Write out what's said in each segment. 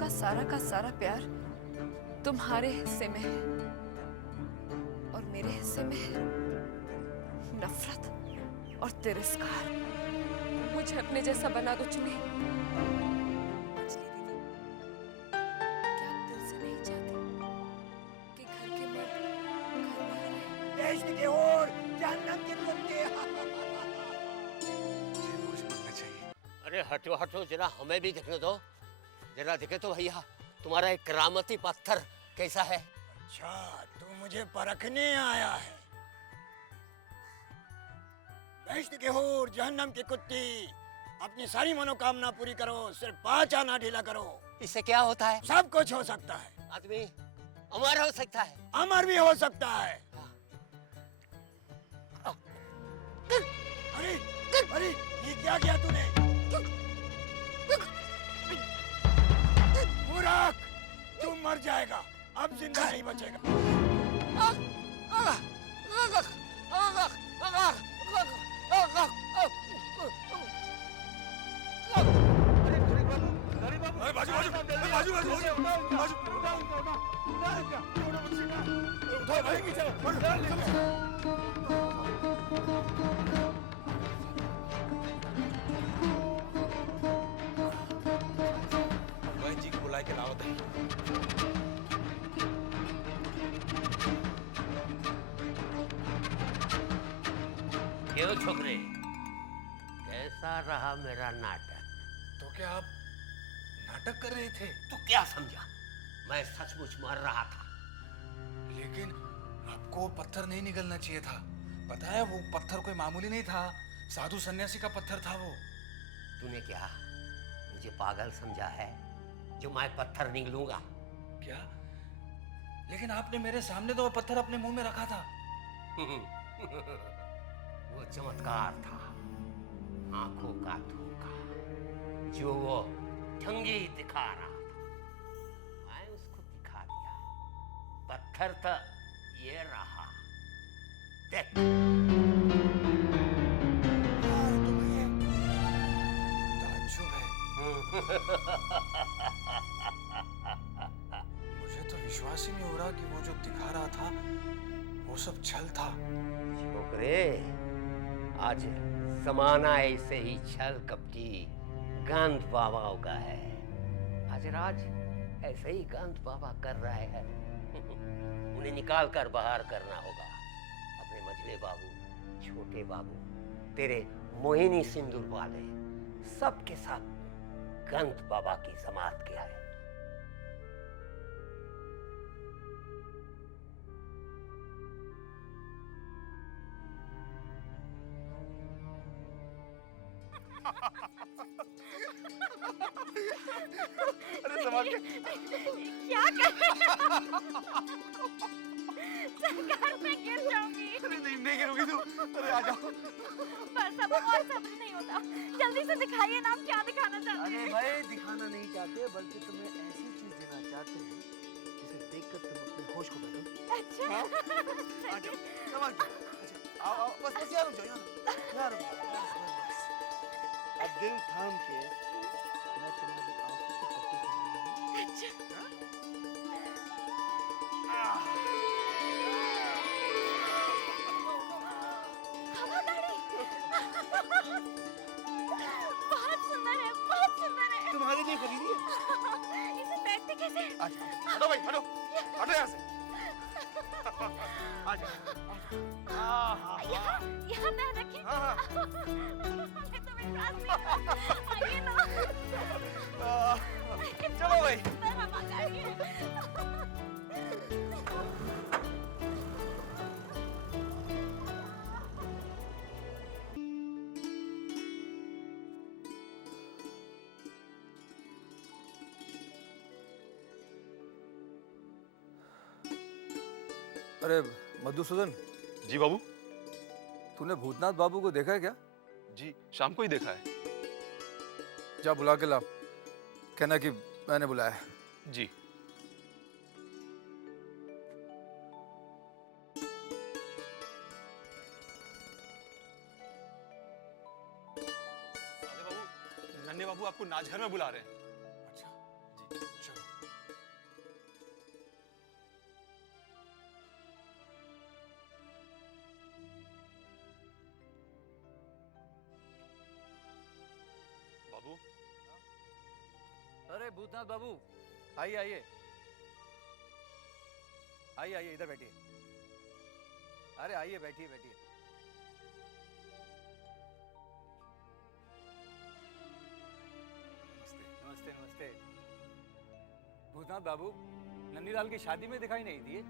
का सारा प्यार तुम्हारे हिस्से में है और मेरे हिस्से में है नफरत और तिरस्कार। मुझे अपने जैसा बना दो चुनी। अंजलि दीदी, क्या आप दिल से नहीं चाहती कि घर के मर्द घर में ही रहें? इश्क के और जहन्नम के कुत्ते। कुछ बोलना चाहिए। अरे हटो हटो, जरा हमें भी देखने दो। जरा देखे तो भैया, तुम्हारा एक करामती पत्थर कैसा है? अच्छा, तू मुझे परखने आया है। इश्क के होर जहन्नम की कुत्ती, अपनी सारी मनोकामना पूरी करो, सिर्फ 5 आना ढीला करो। इससे क्या होता है? सब कुछ हो सकता है। आदमी अमर हो सकता है। अमर भी हो सकता है। अरे अरे, ये क्या किया तूने? मूर्ख, तू मर जाएगा, अब जिंदा नहीं बचेगा। अरे बाजू बाजू बाजू बाजू बाजू उठाओ भाई। वह जी को बुला के लाओ दे। क्यों छोकरे, कैसा रहा मेरा नाटक? तो क्या आप नाटक कर रहे थे? तू क्या समझा? मैं सचमुच मर रहा था। लेकिन आपको पत्थर नहीं निकलना चाहिए था। पता है, वो पत्थर कोई मामूली नहीं था, साधु सन्यासी का पत्थर था वो। तूने क्या मुझे पागल समझा है जो मैं पत्थर निकलूंगा? क्या? लेकिन आपने मेरे सामने तो वो पत्थर अपने मुंह में रखा था। वो चमत्कार था, आंखों का धोखा जो वो ठंगी दिखा रहा था, मैं उसको दिखा दिया। पत्थर तो ये रहा, देख। तो ये ताज्जुब है। मुझे तो विश्वास ही नहीं हो रहा कि वो जो दिखा रहा था वो सब छल था। छोकरे, आज जमाना ऐसे ही छल कपटी गंध बाबाओं का है। आज राज ऐसे ही गंध बाबा कर रहे हैं। उन्हें निकाल कर बाहर करना होगा। अपने मझले बाबू, छोटे बाबू, तेरे मोहिनी सिंदूर वाले, सबके साथ गंध बाबा की समाप्त किया है। अरे संभाल के। क्या कर सरकार, मैं गिर जाऊंगी। अरे नहीं गिरोगी तू। अरे आ जाओ। पर सब और सब्र नहीं होता। जल्दी से दिखाइए ना, आप क्या दिखाना चाहते हैं? अरे भाई, दिखाना नहीं चाहते, बल्कि तुम्हें ऐसी चीज देना चाहते हैं जिसे देखकर तुम अपने होश को बैठो। अच्छा। आ जाओ, संभाल के। अच्छा, आओ बस यहाँ रुक जाओ, यहाँ रुक जाओ। बस। अब दिल थाम के मैं तुम्हारी आंखों की पट्टी करूंगा। अच्छा। हवा गाड़ी। बहुत सुंदर है, बहुत सुंदर है। तुम्हारे लिए खरीदी है। इसे बैठते कैसे? अच्छा, हटो भाई, हटो हटो यहाँ से। आ जाओ। यहाँ यहाँ पैर रखिए। हाँ। हमें तो विश्वास नहीं। आइए ना। चलो भाई। सुंदर हवा गाड़ी है। अरे मधुसूदन, जी बाबू। तूने भूतनाथ बाबू को देखा है क्या? जी, शाम को ही देखा है। जा बुला के ला, कहना कि मैंने बुलाया है। जी। नन्हे बाबू आपको नाच घर में बुला रहे हैं। अच्छा जी, चलो। अरे भूतनाथ बाबू, आइए आइए आइए आइए, इधर बैठिए। अरे आइए, बैठिए बैठिए। नमस्ते नमस्ते नमस्ते। भूतनाथ बाबू, नन्नीलाल की शादी में दिखाई नहीं दिए।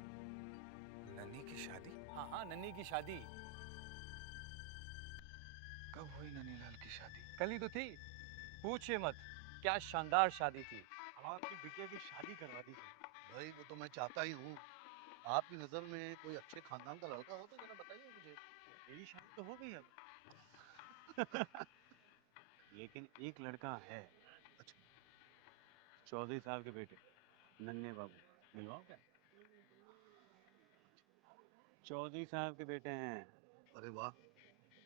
नन्ही की शादी? हाँ हाँ, नन्ही की शादी। कब हुई नन्हीलाल की शादी? कल ही तो थी। पूछिए मत, क्या शानदार शादी थी। अब आपकी बिटिया की शादी करवा दी भाई। वो तो मैं चाहता ही हूँ। आपकी नजर में कोई अच्छे खानदान का लड़का हो तो जरा बताइए मुझे। मेरी शादी तो हो गई अब। लेकिन एक लड़का है। अच्छा। चौधरी साहब के बेटे नन्हे बाबू, मिलवाओ क्या? चौधरी साहब के बेटे हैं। अरे वाह,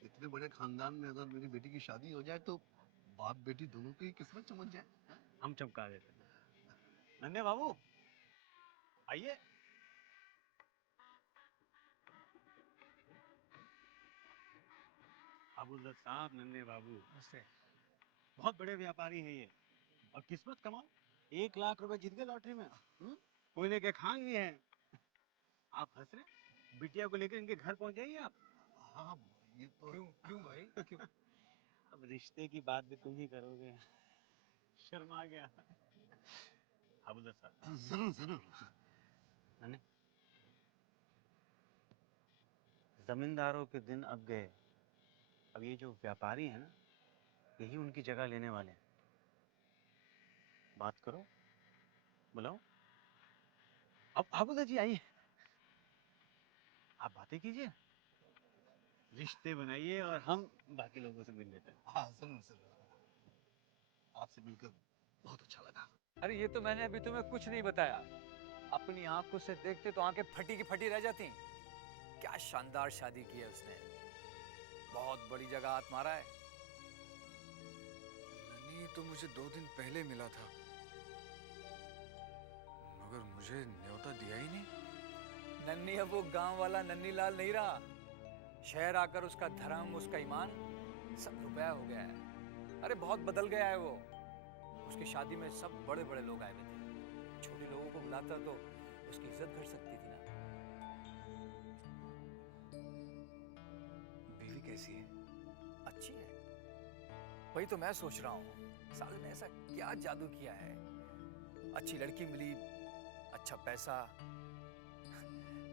इतने बड़े खानदान में अगर मेरी बेटी की शादी हो जाए तो बाप बेटी दोनों की किस्मत चमक जाए। हम चमका देते हैं। नन्हे बाबू आइए। अबुल्ला साहब, नन्हे बाबू बहुत बड़े व्यापारी हैं ये, और किस्मत कमाल, 1 लाख रुपए जीत गए लॉटरी में। कोयले के खान भी हैं। आप हंस रहे, बिटिया को लेकर इनके घर पहुंच जाइए आप। हाँ, ये तो क्यों क्यों भाई, क्यों? अब रिश्ते की बात भी तुम ही करोगे। शर्मा गया। अबुल्ला साहब जरूर जरूर। नन्हे, जमींदारों के दिन अब गए। अब ये जो व्यापारी है ना, यही उनकी जगह लेने वाले हैं। बात करो, बुलाओ। अब अबुल्ला जी आइए, आप बातें कीजिए, रिश्ते बनाइए, और हम बाकी लोगों से मिल लेते हैं। हाँ जरूर जरूर, आपसे मिलकर बहुत अच्छा लगा। अरे ये तो मैंने अभी तुम्हें कुछ नहीं बताया। अपनी आंखों से देखते तो आंखें फटी की फटी रह जाती। क्या शानदार शादी की है उसने, बहुत बड़ी जगह हाथ मारा है। नन्ही तो मुझे 2 दिन पहले मिला था, मगर मुझे न्योता दिया ही नहीं। नन्ही अब वो गांव वाला नन्हीलाल नहीं रहा। शहर आकर उसका धर्म, उसका ईमान सब रुपया हो गया है। अरे बहुत बदल गया है वो। उसकी शादी में सब बड़े बड़े लोग आए हुए थे। छोटे लोगों को बुलाता तो उसकी इज्जत घट सकती थी ना। बीवी कैसी है? अच्छी है। वही तो मैं सोच रहा हूँ, साले ने ऐसा क्या जादू किया है। अच्छी लड़की मिली, अच्छा पैसा।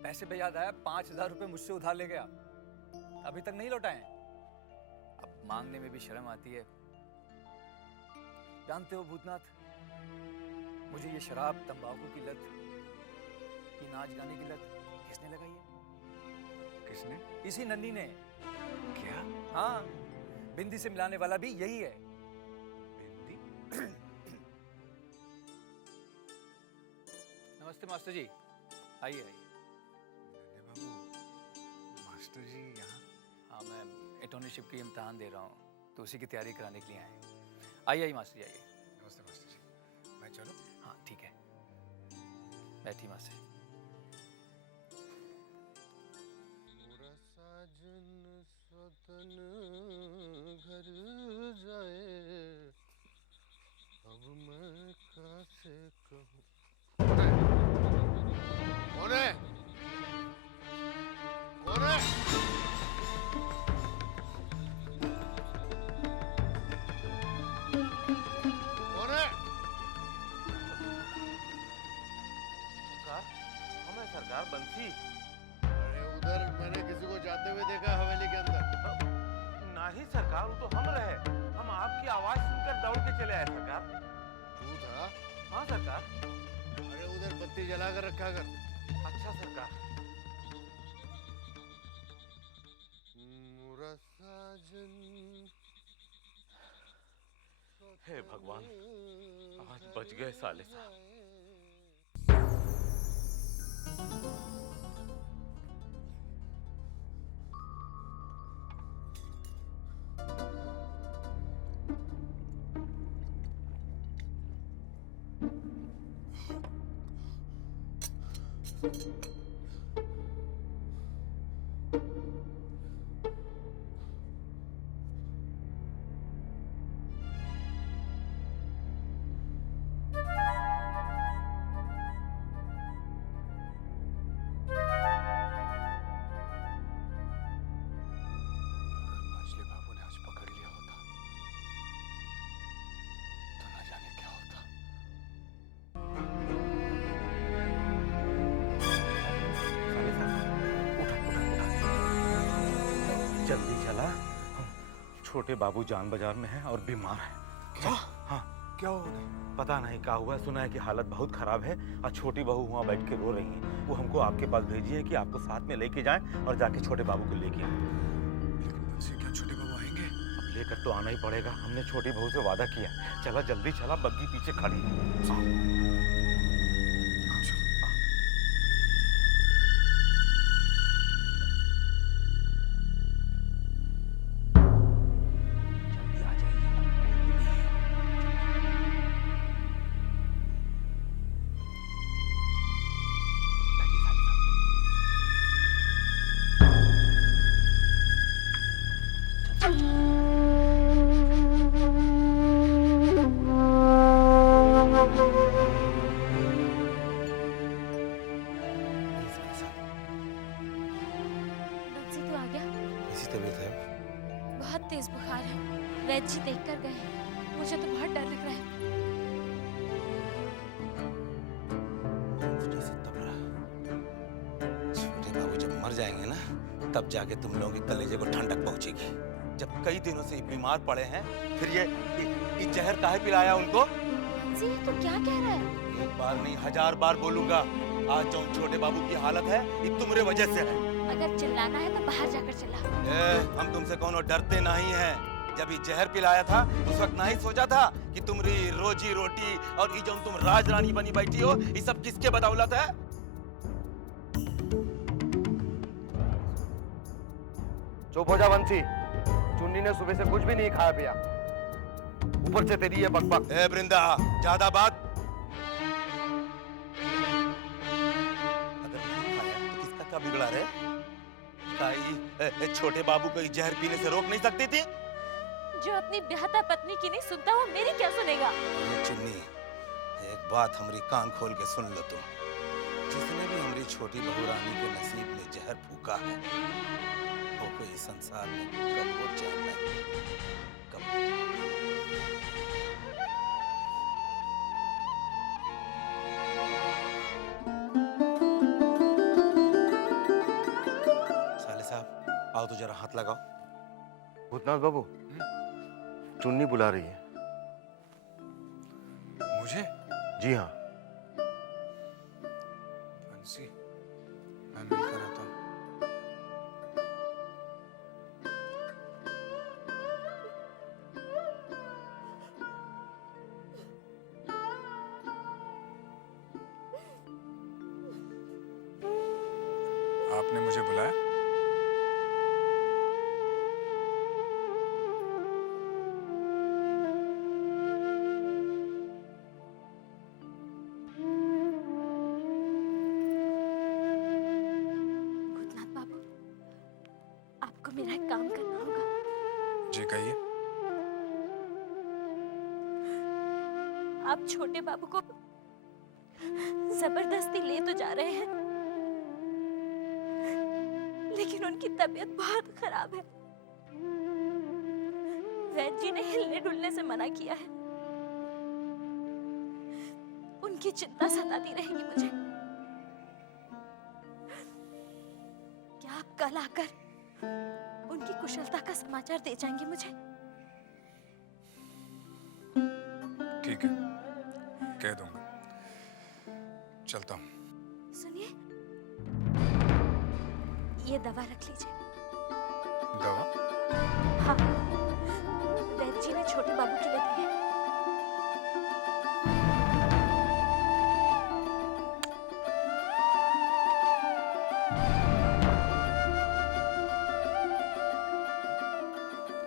पैसे पे याद आया, 5,000 रुपए मुझसे उधार ले गया, अभी तक नहीं लौटाए। अब मांगने में भी शर्म आती है। जानते हो भूतनाथ, मुझे ये शराब, तंबाकू की लत, ये नाच गाने की लत किसने लगाई है? किसने? इसी नन्ही ने। क्या? हाँ, बिंदी से मिलाने वाला भी यही है। बिंदी? नमस्ते मास्टर जी, आइए आइए। नन्हे बाबू, मास्टर जी यहाँ? हाँ, मैं अटॉर्नीशिप की इम्तिहान दे रहा हूँ, तो उसी की तैयारी कराने के लिए आए हैं। आइए आइए मास्टर जी, आइए। नमस्ते मास्टर जी, मैं चलूं? हाँ ठीक है, बैठिए मास्टर जी। पूरा साजन स्वतन घर जाए, अब मैं कैसे कहूँ। कौन है? कौन है? कौन है? सरकार, हमें सरकार बंसी। अरे उधर मैंने किसी को जाते हुए देखा हवेली के अंदर। नहीं सरकार, वो तो हम रहे। हम आपकी आवाज सुनकर दौड़ के चले आए सरकार। तू था? हाँ सरकार। अरे उधर बत्ती जला कर रखा कर। अच्छा सरकार। मुरा साजन, हे भगवान, आज बच गए साले साहब। छोटे बाबू जान बाजार में है और बीमार है। क्या? हाँ, क्या हुआ उन्हें? पता नहीं क्या हुआ है, सुना है कि हालत बहुत खराब है और छोटी बहू वहाँ बैठ के रो रही है। वो हमको आपके पास भेजी है कि आपको साथ में लेके जाएं और जाके छोटे बाबू को लेके आए। लेकिन बंसी, क्या छोटे बाबू आएंगे? अब लेकर तो आना ही पड़ेगा, हमने छोटी बहू से वादा किया। चला जल्दी चला, बग्गी पीछे खड़ी है। बंसी तू आ गया? कैसी तबीयत है? बहुत तेज बुखार है। वैद्य जी देख कर गए। मुझे तो बहुत डर लग रहा है। जैसे तब रहा। छोटे बाबू जब मर जाएंगे ना, तब जाके तुम लोगों के कलेजे को ठंडक पहुंचेगी। जब कई दिनों से बीमार पड़े हैं, फिर ये जहर काहे पिलाया उनको? जी तो क्या कह रहा है? एक बार नहीं 1000 बार बोलूंगा, आज जो छोटे बाबू की हालत है ये तुम्हारे वजह से है। अगर चिल्लाना है तो बाहर जाकर चिल्ला। हम तुमसे कोनो डरते नहीं हैं। जब ये जहर पिलाया था उस वक्त नहीं सोचा था कि तुम्हारी रोजी रोटी और ये जो तुम राजरानी बनी बैठी हो, ये सब किसके बदौलत है? चुप हो जा बंसी। चुन्नी ने सुबह से कुछ भी नहीं खाया पिया, ऊपर से तेरी ये बकबक। ए वृंदा, ज्यादा बात। अगर नहीं खाया तो किसका क्या बिगड़ा रे? छोटे बाबू को जहर पीने से रोक नहीं सकती थी? जो अपनी ब्याहता पत्नी की नहीं सुनता वो मेरी क्या सुनेगा? चुन्नी, एक बात हमारी कान खोल के सुन लो तुम। जिसने भी हमारी छोटी बहू रानी के नसीब में जहर फूका है, वो कोई संसार में कब वो चैन नहीं, कब। साले साहब, आओ तो जरा हाथ लगाओ। भूतनाथ बाबू, चुन्नी बुला रही है। मुझे? जी हाँ। बंसी, मैं मिलकर आता हूँ। आपने मुझे बुलाया? भूतनाथ बाबू, आपको मेरा एक काम करना होगा। जी कहिए। आप छोटे बाबू को जबरदस्ती ले तो जा रहे हैं, लेकिन उनकी तबीयत बहुत खराब है। वैद्य जी ने हिलने डुलने से मना किया है। उनकी चिंता सताती रहेगी मुझे। क्या आप कल आकर उनकी कुशलता का समाचार दे जाएंगे मुझे? ठीक है, कह दूंगा। चलता हूँ। सुनिए, ये दवा रख लीजिए। दवा? हाँ, वैद्य जी ने छोटे बाबू के लिए दी है।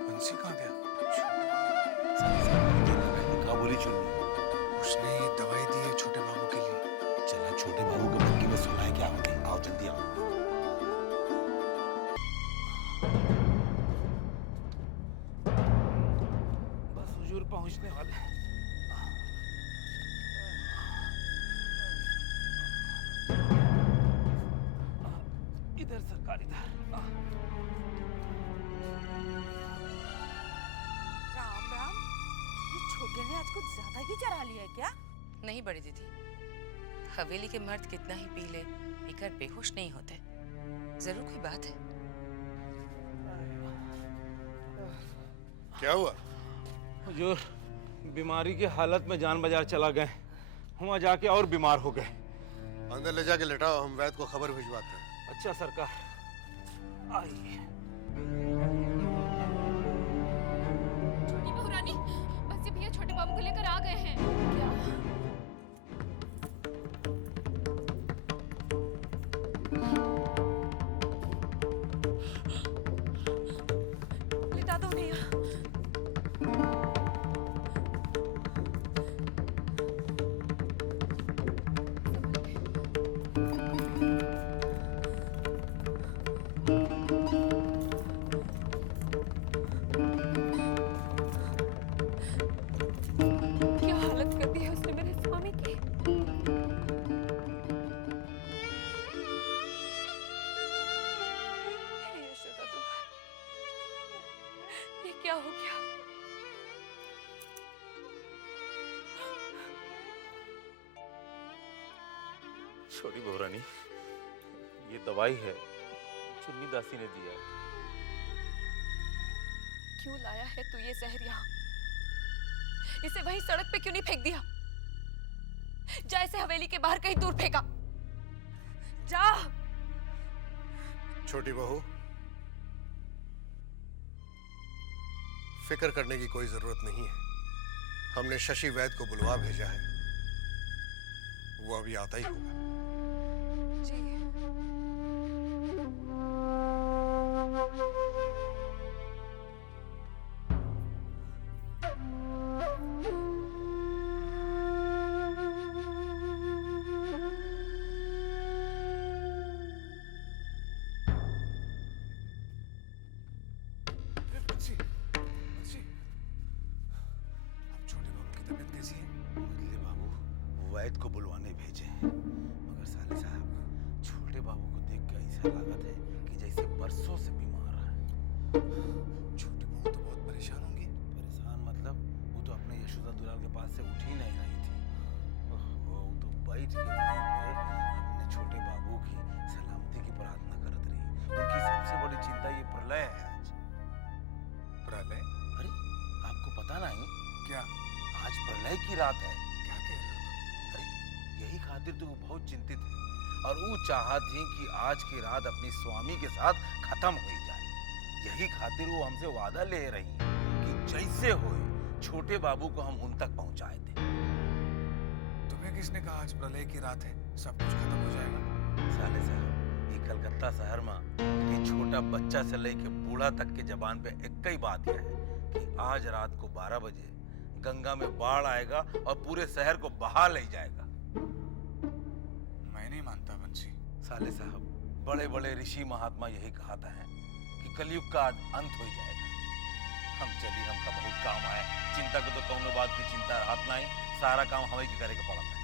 बंसी कहाँ गया? क्या बोली चुन्नी? उसने ये दवाई दी है छोटे बाबू के लिए। चला छोटे बाबू को बग्गी में सुलाए क्या होते? आओ जल्दी आओ। बस हुजूर पहुंचने वाले हैं। इधर सरकार, इधर। राम राम, ये छोटे ने आज कुछ ज्यादा ही चढ़ा लिया है क्या? नहीं बड़ी दीदी, हवेली के मर्द कितना ही पी ले, पीकर बेहोश नहीं होते। जरूर कोई बात है। क्या हुआ? हुजूर, बीमारी की हालत में जान बाजार चला गए, वहाँ जाके और बीमार हो गए। अंदर ले जाके लेटाओ, हम वैद्य को खबर भिजवाते हैं। अच्छा सरकार। आइए। छोटी बहू रानी, बस भैया छोटे बाबू को लेकर आ गए हैं। क्या? लिटा दो भैया। क्या हालत कर दी है उसने मेरे स्वामी की। हे यशोदा दुलार, ये क्या हो गया? छोटी बहू रानी, ये दवाई है, चुन्नी दासी ने दिया। क्यों लाया है तू ये जहर यहाँ? इसे वहीं सड़क पे क्यों नहीं फेंक दिया? जा इसे हवेली के बाहर कहीं दूर फेंका। जा। छोटी बहू, फिक्र करने की कोई जरूरत नहीं है। हमने शशि वैद्य को बुलवा भेजा है, वो अभी आता ही होगा। जी। वैद्य को बुलवाने भेजे, मगर साले साहब, छोटे बाबू को देख के ऐसा लागत है कि जैसे बरसों से बीमार है। छोटी बहू तो बहुत परेशान होंगी। परेशान मतलब? वो तो अपने यशोदा दुलार के पास से उठ ही नहीं रही थी। वो तो बैठ के वहीं पे अपने छोटे बाबू की सलामती की प्रार्थना करत रही। उनकी सबसे बड़ी चिंता ये प्रलय है आज। प्रलय? अरे आपको पता नहीं क्या? आज प्रलय की रात है। यही खातिर तो वो बहुत चिंतित है और वो चाहत थी कि आज की रात अपनी स्वामी के साथ खत्म हो जाए। यही खातिर वो हमसे वादा ले रही कि जैसे होए छोटे बाबू को हम उन तक पहुंचाए थे। तुम्हें किसने कहा आज प्रलय की रात है, सब कुछ खत्म हो जाएगा? साले साहब, ये कलकत्ता शहर में ये छोटा बच्चा से लेके बूढ़ा तक के जबान पे एक ही बात यह है कि आज रात को 12 बजे गंगा में बाढ़ आएगा और पूरे शहर को बहा ले जाएगा। मैं नहीं मानता बंसी। साले साहब, बड़े बड़े ऋषि महात्मा यही कहता है कि कलयुग का अंत हो जाएगा। हम चलिए, हमका बहुत काम है। चिंता को तो कौनो बात की चिंता रात नहीं, सारा काम हमें की करे के पड़ता है।